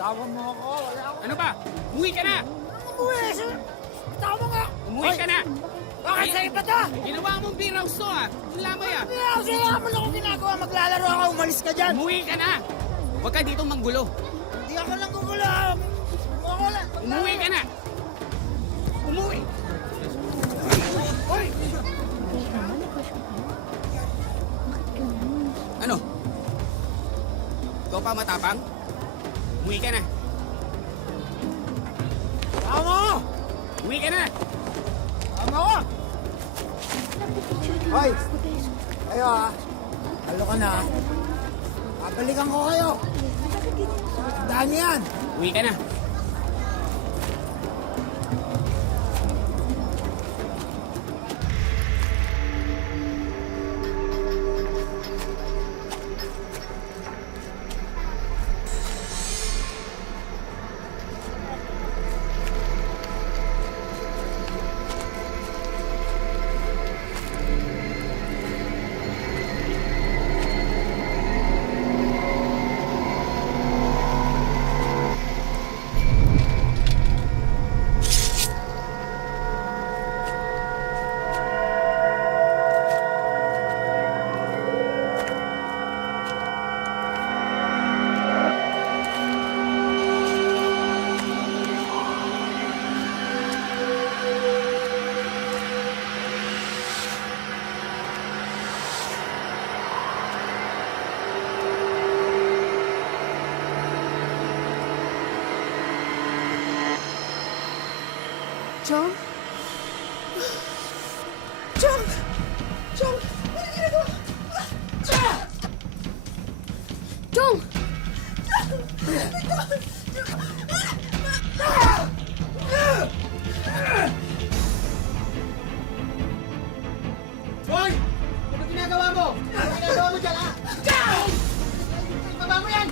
Bitawan mo ako. Wala ako. Ano ba? Umuwi ka na! Umuwi! Bitawan mo nga! Umuwi ka na! Bakit sa iba to? Ginawa mong beer house to ah! Ang lamay ah! Kasi naman ako ginagawa. Maglalaro ako. Umalis ka dyan. Umuwi ka na! Huwag ka dito manggulo. Hindi ako lang gugulo. Ako lang. Umuwi ka na! Umuwi! Hoy! Ano? Ikaw pa matapang? Umuwi ka na! Tama ko! Umuwi ka na! Tama ko! Hoy! Kayo ah. Halo ka na. Babalikan ko kayo. Tandaan niyo yan. Umuwi ka na! Chong? Chong! Chong! Ano ginagawa? Chong! Hoy! Ano ginagawa mo? Ano ginagawa mo dyan, ha? Baba mo yan!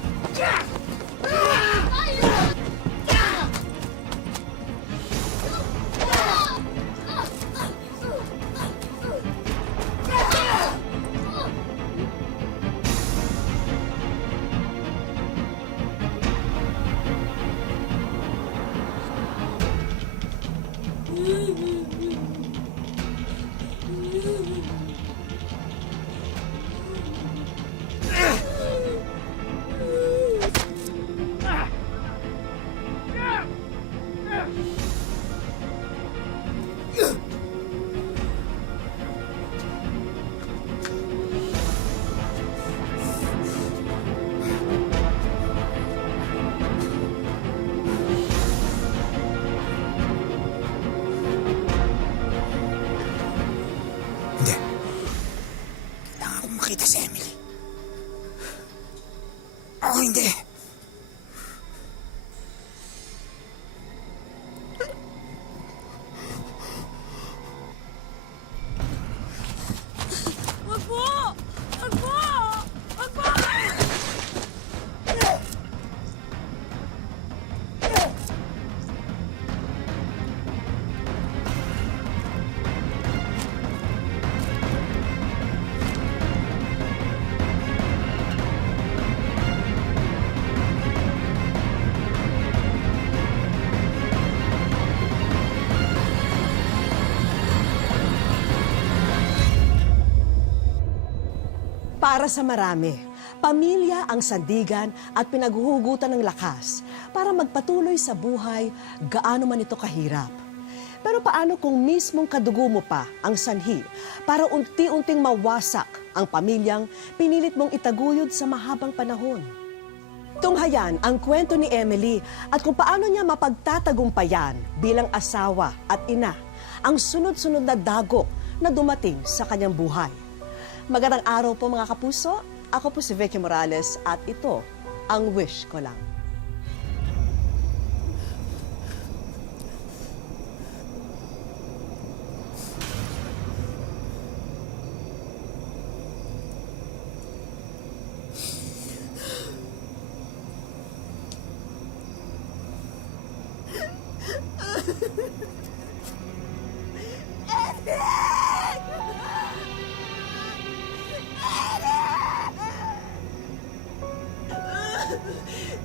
Hindi. Kailangan kong makita si Emily. Ako hindi. Wag po! Wag po! Wag po! Para sa marami, pamilya ang sandigan at pinaghuhugutan ng lakas para magpatuloy sa buhay gaano man ito kahirap. Pero paano kung mismong kadugo mo pa ang sanhi para unti-unting mawasak ang pamilyang pinilit mong itaguyod sa mahabang panahon? Tunghayan ang kwento ni Emily at kung paano niya mapagtatagumpayan bilang asawa at ina ang sunod-sunod na dagok na dumating sa kanyang buhay. Magandang araw po mga kapuso. Ako po si Vicky Morales at ito ang Wish Ko Lang.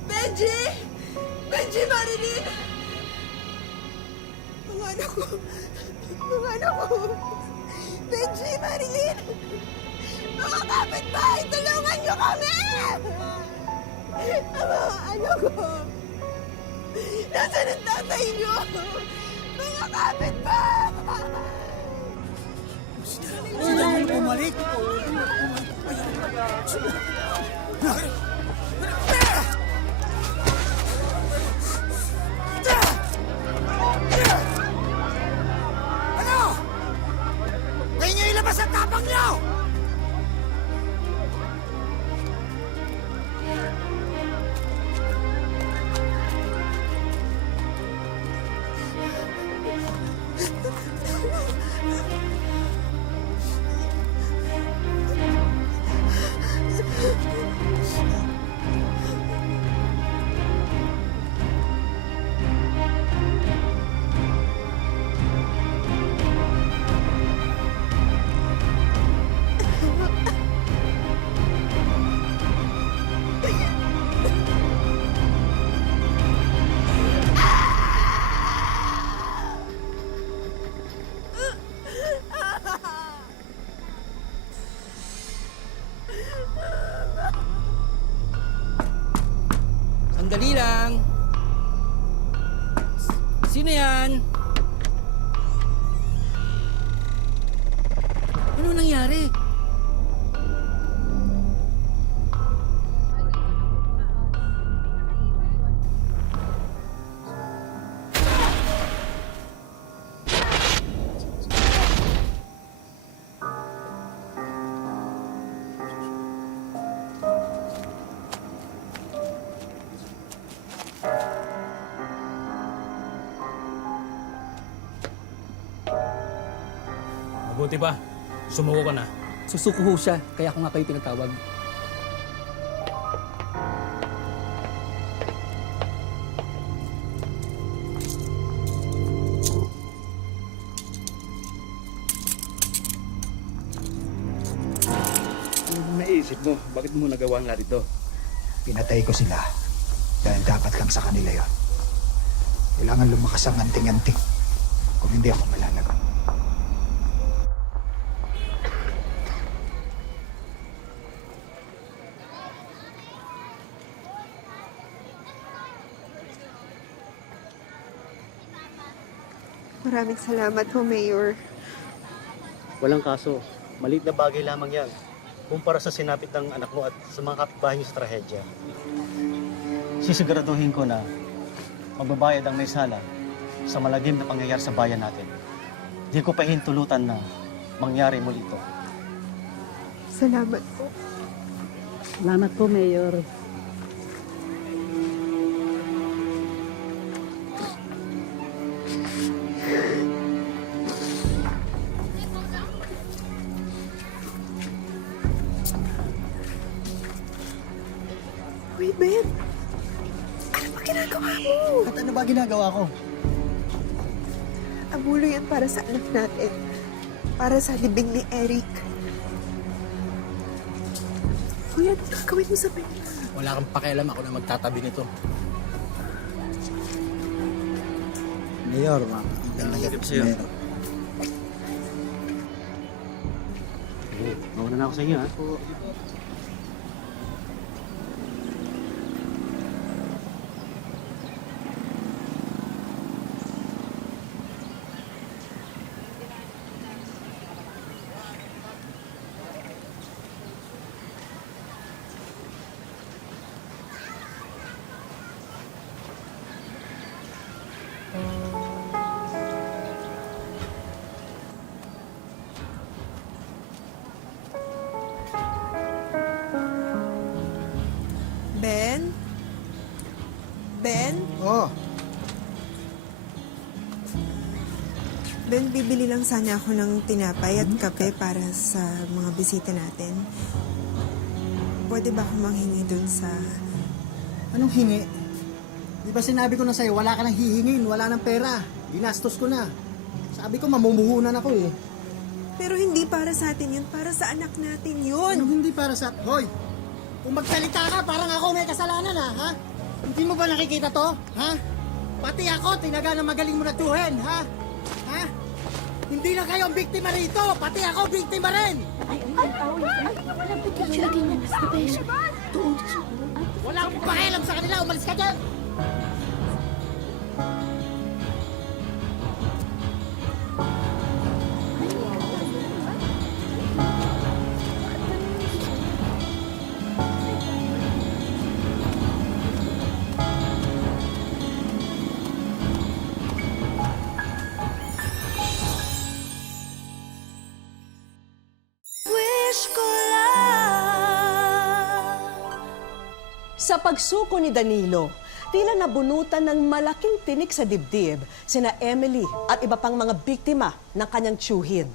Benji! Benji, Marilyn! Mga anak ko! Mga anak ko! Benji, Marilyn! Mga kapitbahay, tulungan niyo kami! Ang mga anak ko! Nasaan ang tatay niyo? Mga kapitbahay! Si Daniel bumalik. Ano? Kayo niyo ilabas ang tapang niyo! Sandali lang. Sino yan? Ano nangyari? Mabuti pa. Sumuko ka na. Susuko ho siya, kaya ako nga kayo tinatawag. Ano bang naisip mo? Bakit mo nagawa ang lahat ito? Pinatay ko sila dahil dapat lang sa kanila yon. Kailangan lumakas ang anting-anting kung hindi ako malalagot. Maraming salamat ho, Mayor. Walang kaso. Maliit na bagay lamang yan. Kumpara sa sinapit ng anak mo at sa mga kapitbahay niyo sa trahedya. Sisiguraduhin ko na magbabayad ang may sala sa malagim na pangyayari sa bayan natin. Di ko pahintulutan na mangyari muli ito. Salamat po. Salamat po, Mayor. Uy, Ben! Ano ba ginagawa mo? At ano ba ginagawa ko? Abulo yan para sa anak natin. Para sa libing ni Eric. Kuya, ano gagawin mo sa Ben? Wala kang pakialam, ako na magtatabi nito. Mayor, magandang Hirap sa'yo. Mauna na ako sa inyo, ha? Ben? Ben? Oh, Ben, bibili lang sana ako ng tinapay at kape para sa mga bisita natin. Pwede ba akong manghingi dun sa... anong hingi? Di ba sinabi ko na sa'yo, wala ka nang hihingin, wala nang pera. Ginastos ko na. Sabi ko, mamumuhunan ako eh. Pero hindi para sa atin yun, para sa anak natin yun. Anong hindi para sa... Hoy! Kung magsalita ka, parang ako may kasalanan ha? Hindi mo ba nakikita to? Ha? Pati ako, tinaga na magaling mo na tuhin, ha? Ha? Hindi na kayo ang biktima rito, pati ako biktima rin! Wala akong pakialam sa kanila, umalis ka dyan! Sa pagsuko ni Danilo, tila nabunutan ng malaking tinik sa dibdib sina Emily at iba pang mga biktima ng kanyang tiyuhin.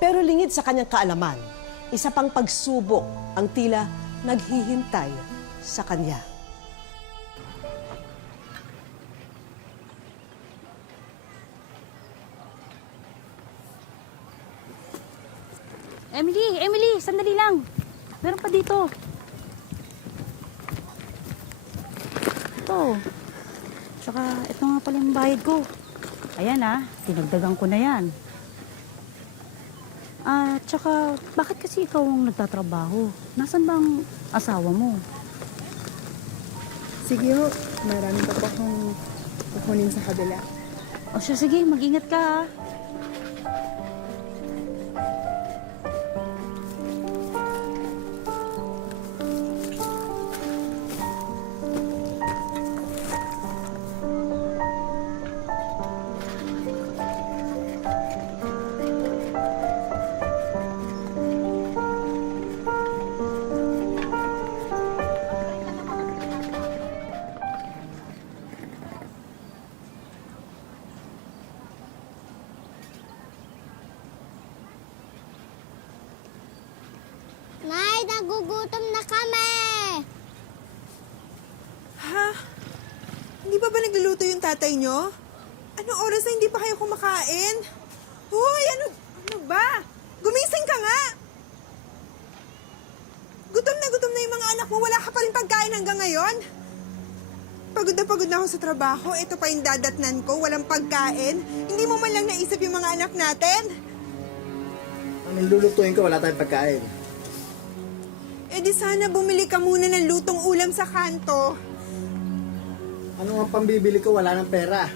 Pero lingid sa kanyang kaalaman, isa pang pagsubok ang tila naghihintay sa kanya. Emily, sandali lang. Meron pa dito. Ito. Tsaka, ito nga pala yung bayad ko. Ayan dinagdagan ko na yan. Tsaka, bakit kasi ikaw ang nagtatrabaho? Nasaan bang asawa mo? Sige ho, marami pa po akong kukunin sa kabila. O siya, sige, mag-ingat ka ha. Nay, nagugutom na kami! Ha? Hindi pa ba nagluluto yung tatay nyo? Anong oras na hindi pa kayo kumakain? Hoy, ano ba? Gumising ka nga! Gutom na yung mga anak mo. Wala ka pa rin pagkain hanggang ngayon? Pagod na ako sa trabaho. Ito pa yung dadatnan ko. Walang pagkain. Hindi mo man lang naisip yung mga anak natin? Ang lulutuin ko, wala tayong pagkain. Eh di sana bumili ka muna ng lutong ulam sa kanto. Ano ang pambibili ko, wala ng pera.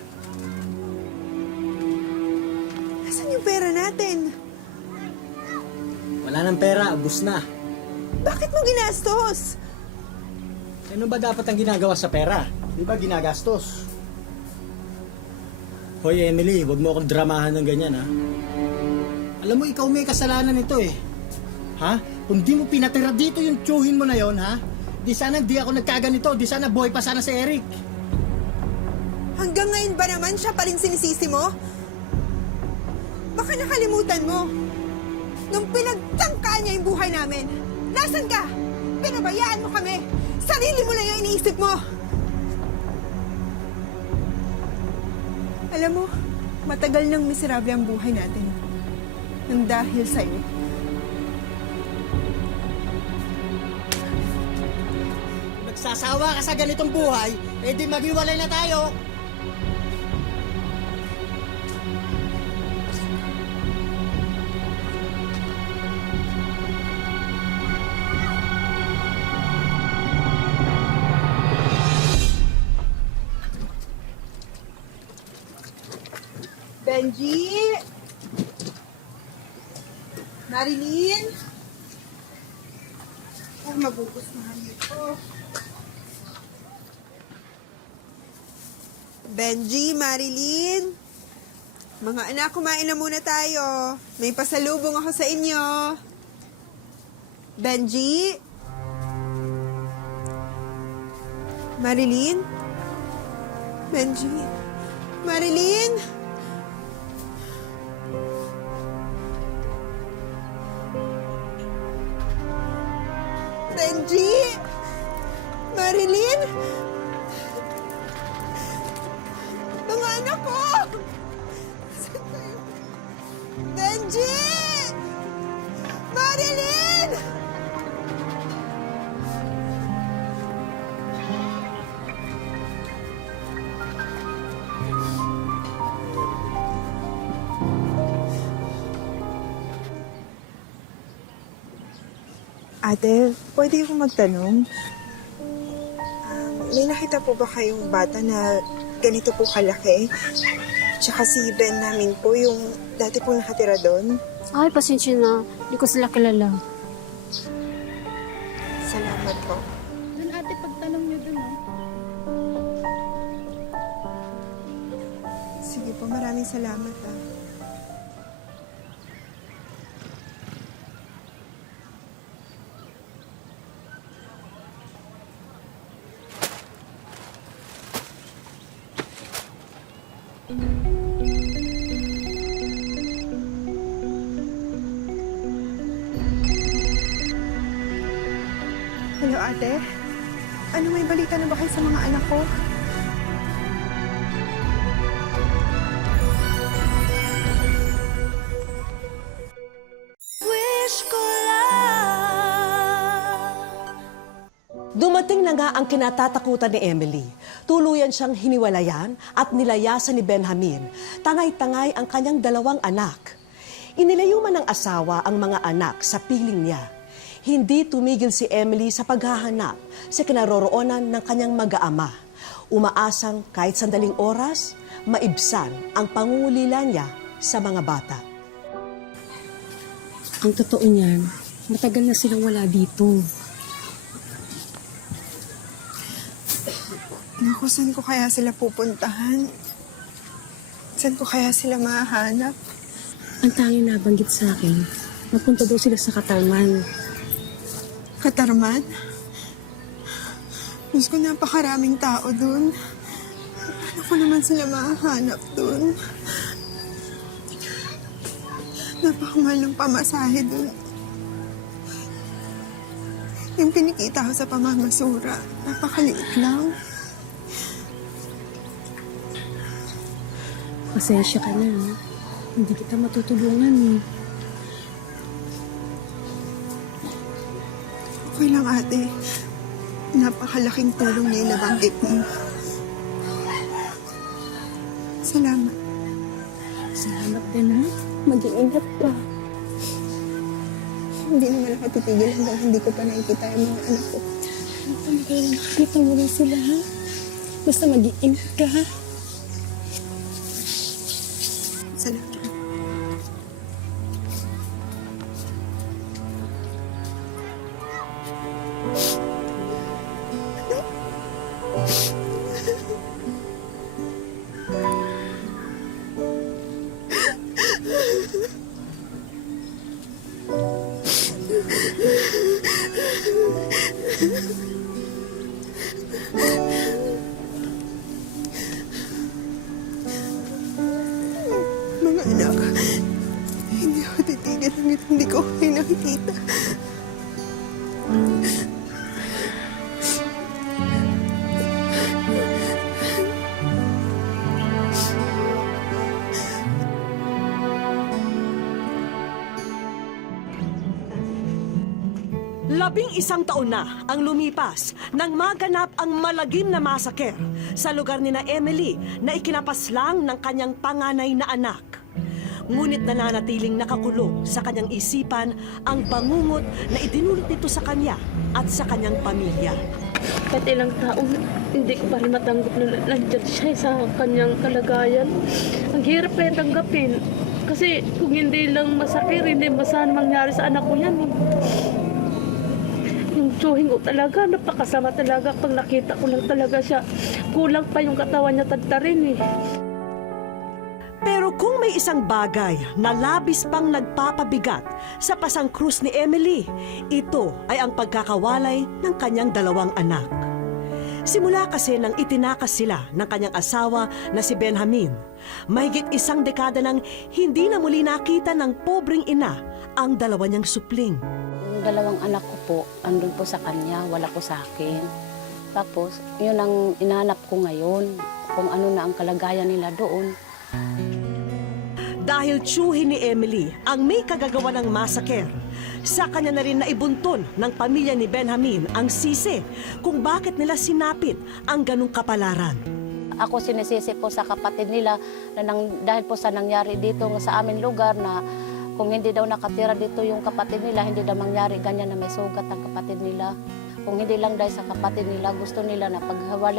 Nasaan yung pera natin? Wala ng pera, ubus na. Bakit mo ginastos? Ano ba dapat ang ginagawa sa pera? Di ba ginagastos? Hoy Emily, wag mo akong dramahan ng ganyan ha. Alam mo, ikaw may kasalanan nito eh. Ha? Kung di mo pinatira dito yung tiyuhin mo na yon, ha? Di sana di ako nagkaganito, di sana buhay pa sana si Eric. Hanggang ngayon ba naman siya pa rin sinisisi mo? Baka nakalimutan mo. Nung pinagtangkaan niya yung buhay namin, nasan ka? Pinabayaan mo kami. Sarili mo lang yung iniisip mo. Alam mo, matagal nang miserable ang buhay natin. Nang dahil sa'yo. Nagsasawa ka sa ganitong buhay, eh di maghiwalay na tayo. Benji! Marilyn! Oh, magugustuhan nito. Benji, Marilyn! Mga anak, kumain na muna tayo. May pasalubong ako sa inyo. Benji? Marilyn? Benji? Marilyn? Benji? Marilyn? Mga anak ko! Saan kayo? Benji! Marilyn! Ate, pwede akong magtanong? May nakita po ba kayong bata na ganito po kalaki? Tsaka si Ben namin po, yung dati po nakatira doon. Ay, pasensya na. Hindi ko sila kilala. Salamat po. Doon ate, pagtanong niyo doon, Sige po, maraming salamat ah. Hello ate, ano may balita na ba kayo sa mga anak ko? Dumating na nga ang kinatatakutan ni Emily. Tuluyan siyang hiniwalayan at nilayasan ni Benjamin. Tangay-tangay ang kanyang 2 anak. Inilayo man ng asawa ang mga anak sa piling niya. Hindi tumigil si Emily sa paghahanap sa kinaroroonan ng kanyang mag-aama. Umaasang kahit sandaling oras, maibsan ang pangungulila niya sa mga bata. Ang totoo niyan, matagal na silang wala dito. Naku, saan ko kaya sila pupuntahan? Saan ko kaya sila mahanap? Ang tanging nabanggit sa akin, mapunta daw sila sa Katarman. Katarman? Diyos ko, napakaraming tao dun. Paano ko naman sila mahanap dun? Napakamahal ng pamasahe dun. Yung kinikita ko sa pamamasura, napakaliit lang. Pasensya ka na, ha? Hindi kita matutulungan, eh. Okay lang ate. Napakalaking tulong niya yung nabanggit mo. Salamat. Salamat din, ha? Mag-iingat ka. Hindi naman ako titigil hanggang hindi ko pa nakikita yung mga anak ko. Nakita mo rin sila, ha? Basta mag-iingat ka, ha? Salamat. Mga anak, hindi ako titigil hanggang hindi ko kayo nakikita. Labing 1 taon na ang lumipas nang maganap ang malagim na masaker sa lugar ni na Emily na ikinapaslang ng kanyang panganay na anak. Ngunit nananatiling nakakulong sa kanyang isipan ang bangungot na idinulot nito sa kanya at sa kanyang pamilya. Kahit ilang taon, hindi ko pa rin matanggap na nandiyan siya sa kanyang kalagayan. Ang hirap kaya tanggapin. Kasi kung hindi lang masakit, hindi masahan mangyari sa anak ko yan. Yung tsuhin ko talaga, napakasama talaga. Pag nakita ko lang talaga siya, kulang pa yung katawan niya tagtarin eh. Pero kung may isang bagay na labis pang nagpapabigat sa pasangkrus ni Emily, ito ay ang pagkakawalay ng kanyang 2 anak. Simula kasi nang itinakas sila ng kanyang asawa na si Benjamin, mahigit 1 dekada nang hindi na muli nakita ng pobreng ina ang 2 niyang supling. Yung 2 anak ko po, andun po sa kanya, wala po sa akin. Tapos, yun ang inahanap ko ngayon, kung ano na ang kalagayan nila doon. Dahil tiyuhin ni Emily ang may kagagawa ng masaker, sa kanya na rin naibunton ng pamilya ni Benjamin ang sisi kung bakit nila sinapit ang ganong kapalaran. Ako sinisisi po sa kapatid nila na dahil po sa nangyari dito sa aming lugar na Kung hindi daw nakatira dito yung kapatid nila, hindi daw mangyari ganyan na may sugat ang kapatid nila. Kung hindi lang dahil sa kapatid nila, gusto nila na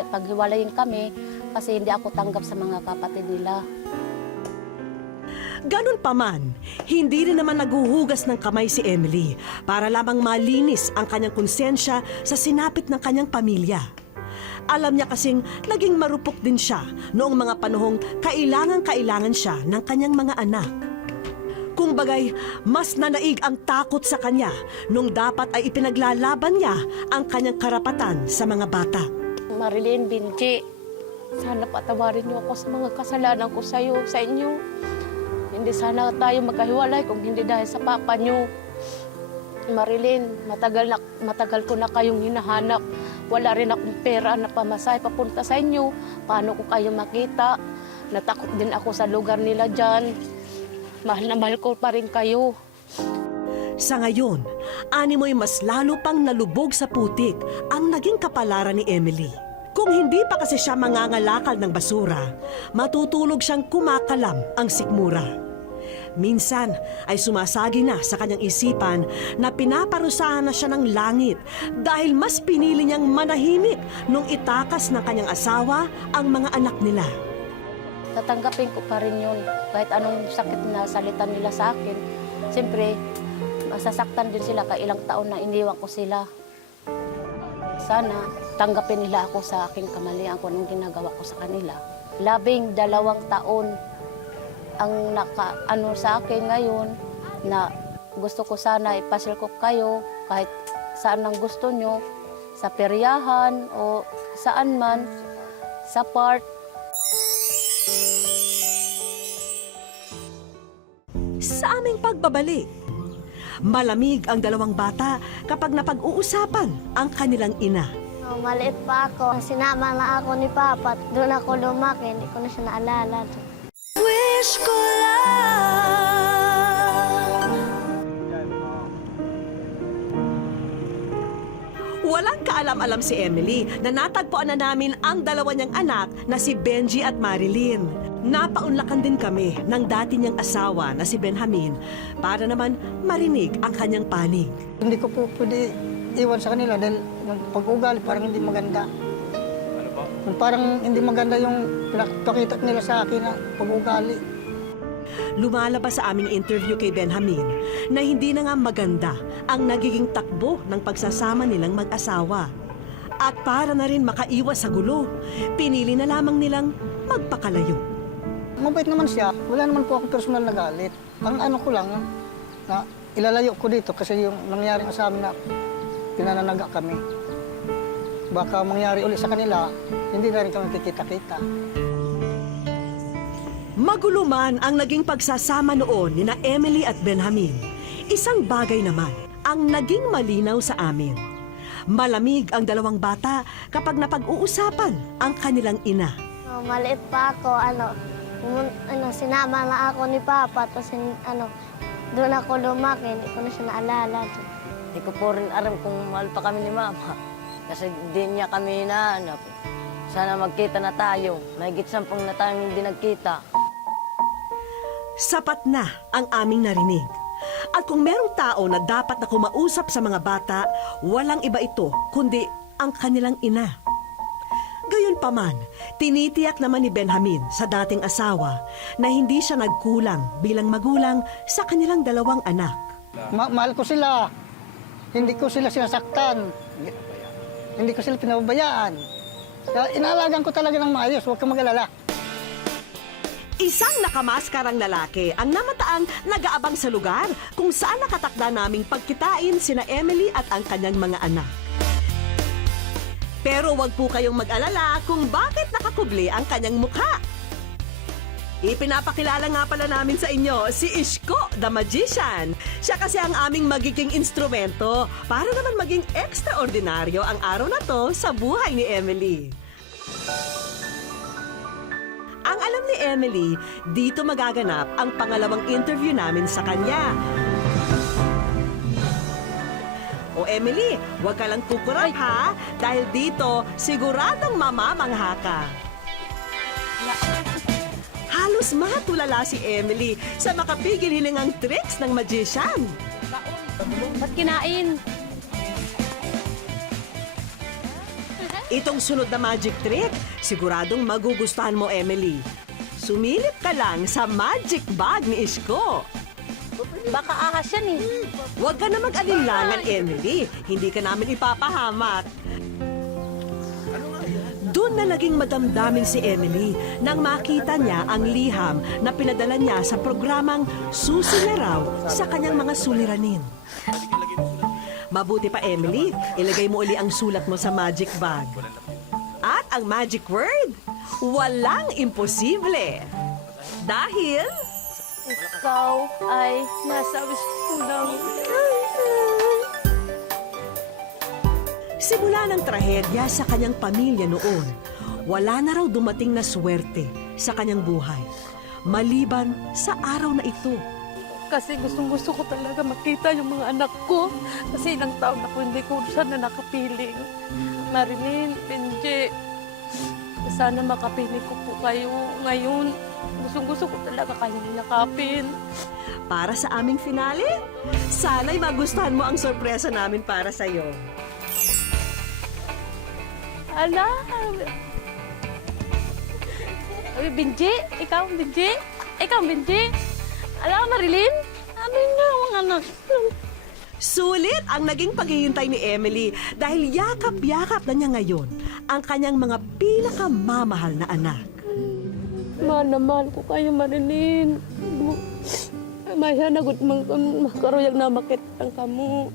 paghiwalayin kami kasi hindi ako tanggap sa mga kapatid nila. Ganun pa man, hindi rin naman naguhugas ng kamay si Emily para lamang malinis ang kanyang konsensya sa sinapit ng kanyang pamilya. Alam niya kasing naging marupok din siya noong mga panahong kailangan siya ng kanyang mga anak. Kung bagay, mas nanaig ang takot sa kanya nung dapat ay ipinaglalaban niya ang kanyang karapatan sa mga bata. Marilyn, Benji, sana patawarin niyo ako sa mga kasalanan ko sa inyo. Hindi sana tayo magkahiwalay kung hindi dahil sa papa niyo. Marilyn, matagal ko na kayong hinahanap. Wala rin akong pera na pamasahe papunta sa inyo. Paano ko kayo makita? Natakot din ako sa lugar nila dyan. Mahal na mahal ko pa rin kayo. Sa ngayon, animoy mas lalo pang nalubog sa putik ang naging kapalaran ni Emily. Kung hindi pa kasi siya mangangalakal ng basura, matutulog siyang kumakalam ang sikmura. Minsan ay sumasagi na sa kanyang isipan na pinaparusahan na siya ng langit dahil mas pinili niyang manahimik nung itakas ng kanyang asawa ang mga anak nila. Tatanggapin ko pa rin yun. Kahit anong sakit na salita nila sa akin. Siyempre, masasaktan din sila kailang taon na iniwan ko sila. Sana tanggapin nila ako sa aking kamalian kung anong ginagawa ko sa kanila. 12 taon ang nakaano sa akin ngayon na gusto ko sana ipasyal ko kayo kahit saan ang gusto nyo, sa peryahan o saan man, sa park. Sa aming pagbabalik, malamig ang dalawang bata kapag napag-uusapan ang kanilang ina. Maliit pa ako, sinama na ako ni Papa. Doon ako lumaki, hindi ko na siya naalala. Wish ko lang. Walang kaalam-alam si Emily na natagpuan na namin ang dalawa niyang anak na si Benji at Marilyn. Napaunlakan din kami ng dati niyang asawa na si Benjamin para naman marinig ang kanyang panig. Hindi ko po pwede iwan sa kanila dahil yung pag-ugali parang hindi maganda. Ano po? Parang hindi maganda yung pinakita nila sa akin na pag-ugali. Lumalabas sa aming interview kay Benjamin na hindi na nga maganda ang nagiging takbo ng pagsasama nilang mag-asawa. At para na rin makaiwas sa gulo, pinili na lamang nilang magpakalayo. Mabait naman siya. Wala naman po ako personal na galit. Ang ano ko lang, na ilalayo ko dito kasi yung nangyari sa amin na pinananaga kami. Baka mangyari ulit sa kanila, hindi na rin kami kikita-kita. Magulo man ang naging pagsasama noon ni na Emily at Benjamin, isang bagay naman ang naging malinaw sa amin. Malamig ang dalawang bata kapag napag-uusapan ang kanilang ina. Maliit pa ako, sinama na ako ni Papa. Tapos doon ako lumaki, hindi ko na siya naalala. Hindi ko po rin alam kung mahal pa kami ni Mama. Kasi di niya kami hinahanap. Sana magkita na tayo. Mahigit 10 na tayong hindi nagkita. Sapat na ang aming narinig. At kung merong tao na dapat na kumausap sa mga bata, walang iba ito kundi ang kanilang ina. Gayunpaman, tinitiyak naman ni Benjamin sa dating asawa na hindi siya nagkulang bilang magulang sa kanilang dalawang anak. Mahal ko sila. Hindi ko sila sinasaktan. Hindi ko sila pinababayaan. Kaya inaalagaan ko talaga ng maayos. Huwag kang mag-alala. Isang nakamaskarang lalaki ang namataang nag-aabang sa lugar kung saan nakatakda naming pagkitain sina Emily at ang kanyang mga anak. Pero wag po kayong mag-alala kung bakit nakakubli ang kanyang mukha. Ipinapakilala nga pala namin sa inyo si Ishko the Magician. Siya kasi ang aming magiging instrumento para naman maging extraordinaryo ang araw na to sa buhay ni Emily. Ang alam ni Emily, dito magaganap ang pangalawang interview namin sa kanya. O Emily, huwag ka lang kukurap ha, dahil dito siguradong mamamangha ka. Halos Matapos matulala si Emily sa makapigil hiningang tricks ng magician. Ba't kinain? Itong sunod na magic trick, siguradong magugustuhan mo, Emily. Sumilip ka lang sa magic bag ni Isko. Baka ahas yan eh. Huwag ka na mag-alinlangan, Emily. Hindi ka namin ipapahamak. Doon na naging madamdamin si Emily nang makita niya ang liham na pinadala niya sa programang Susi na raw sa kanyang mga suliranin. Mabuti pa, Emily, ilagay mo uli ang sulat mo sa magic bag. At ang magic word, walang imposible. Dahil Ikaw ay nasa wish ko lang. simula ng trahedya sa kanyang pamilya noon, wala na raw dumating na swerte sa kanyang buhay. Maliban sa araw na ito. Kasi gustong-gusto ko talaga makita yung mga anak ko. Kasi ilang taon na po hindi ko sana nakapiling. Marilyn, Benji, sana makapili ko po kayo ngayon. Gustong-gusto ko talaga kayong yakapin. Para sa aming finale, sana'y magustuhan mo ang sorpresa namin para sa'yo. Ala! Ay, Benji, ikaw, Benji? Ikaw, Benji? Ala, Marilyn? Ano na ang anak? Sulit ang naging paghihintay ni Emily dahil yakap-yakap na niya ngayon ang kanyang mga pinakamamahal na anak. Mahal na mahal ko kayo, Marilyn. May hanagot makaroyag na makit ang kamu.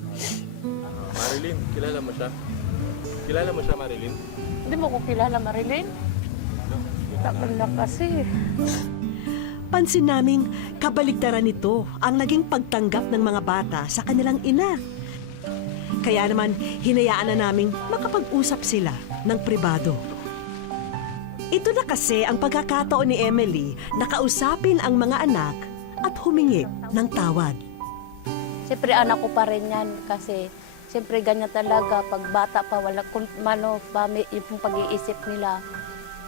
Marilyn, kilala mo siya? Kilala mo siya, Marilyn? Hindi mo ko kilala, Marilyn? Takal na kasi. Pansin naming kabaligtaran nito ang naging pagtanggap ng mga bata sa kanilang ina. Kaya naman, hinayaan na naming makapag-usap sila ng pribado. Ito na kasi ang pagkakataon ni Emily na kausapin ang mga anak at humingi ng tawad. Siyempre anak ko pa rin yan kasi siyempre ganyan talaga pag bata pa wala kung mano pa yung pag-iisip nila.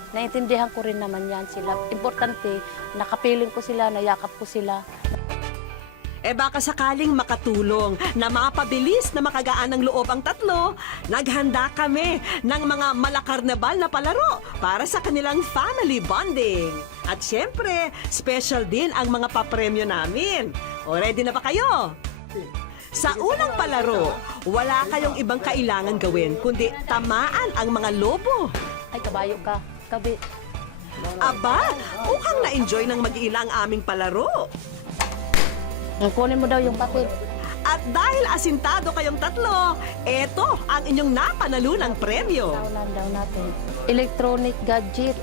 Naintindihan ko rin naman yan sila. Importante, nakapiling ko sila, nayakap ko sila. Eh baka sakaling makatulong na mapabilis na makagaan ng loob ang tatlo, naghanda kami ng mga malakarnabal na palaro para sa kanilang family bonding. At syempre, special din ang mga papremyo namin. O ready na ba kayo? Sa unang palaro, wala kayong ibang kailangan gawin kundi tamaan ang mga lobo. Ay, kabayo ka. Kabi. Aba, mukhang na-enjoy ng mag-iila ang aming palaro. Kunin mo daw yung papel. At dahil asintado kayong tatlo, eto ang inyong napanalunang premyo. Taunan daw natin. Electronic gadget.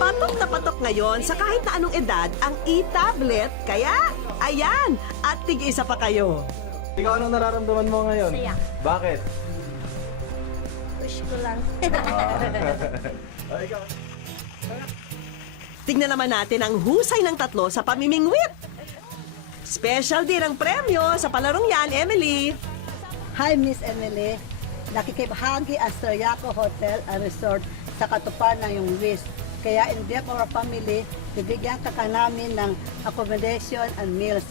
Patok na patok ngayon sa kahit na anong edad ang e-tablet, kaya ayan, at tig-isa pa kayo. Ikaw, anong nararamdaman mo ngayon? Saya. Bakit? Wish ko lang. Tignan naman natin ang husay ng tatlo sa pamimingwit. Special din ang premyo sa palarong yan, Emily. Hi, Miss Emily. Nakikibahagi ang Soriaco Hotel and Resort sa katuparan ng iyong wish. Kaya in behalf of our family, bibigyan ka namin ng accommodation and meals.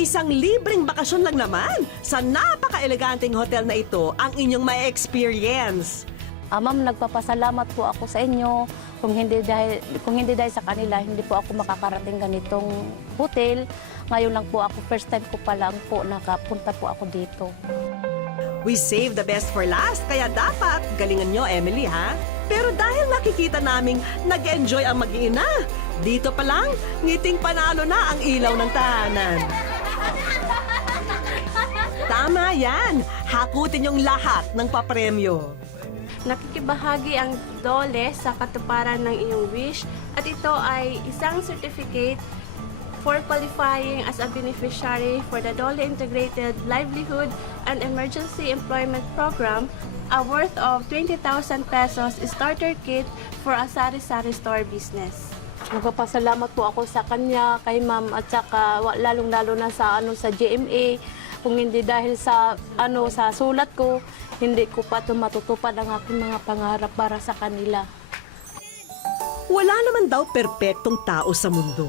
Isang libreng bakasyon lang naman sa napaka-eleganteng hotel na ito ang inyong may experience. Ma'am, nagpapasalamat po ako sa inyo. Kung hindi dahil sa kanila, hindi po ako makakarating ganitong hotel. Ngayon lang po ako, first time ko pa lang po nakapunta po ako dito. We save the best for last, kaya dapat galingan nyo, Emily, ha? Pero dahil nakikita naming nag-enjoy ang mag-iina, dito pa lang, ngiting panalo na ang ilaw ng tahanan. Tama yan! Hakutin yung lahat ng papremyo. Nakikibahagi ang DOLE sa katuparan ng iyong wish at ito ay isang certificate for qualifying as a beneficiary for the DOLE Integrated Livelihood and Emergency Employment Program, a worth of 20,000 pesos starter kit for a sari-sari store business. Nagpapasalamat po ako sa kanya, kay ma'am at saka lalong-lalo na sa sa GMA. Kung hindi dahil sa sa sulat ko, hindi ko pa matutupad ang aking mga pangarap para sa kanila. Wala naman daw perpektong tao sa mundo.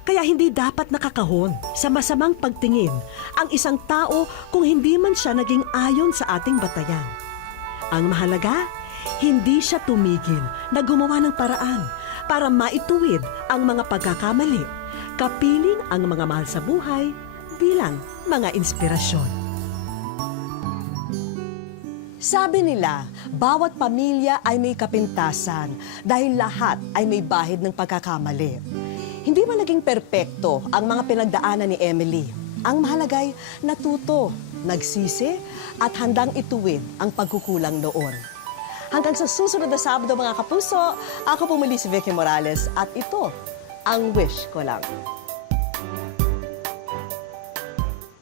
Kaya hindi dapat nakakahon sa masamang pagtingin ang isang tao kung hindi man siya naging ayon sa ating batayan. Ang mahalaga, hindi siya tumigil na gumawa ng paraan para maituwid ang mga pagkakamali, kapiling ang mga mahal sa buhay bilang mga inspirasyon. Sabi nila, bawat pamilya ay may kapintasan dahil lahat ay may bahid ng pagkakamali. Hindi man naging perpekto ang mga pinagdaanan ni Emily. Ang mahalagay, natuto, nagsisi at handang ituwid ang pagkukulang noon. Hanggang sa susunod na Sabado mga kapuso, ako po muli si Vicky Morales at ito ang wish ko lang.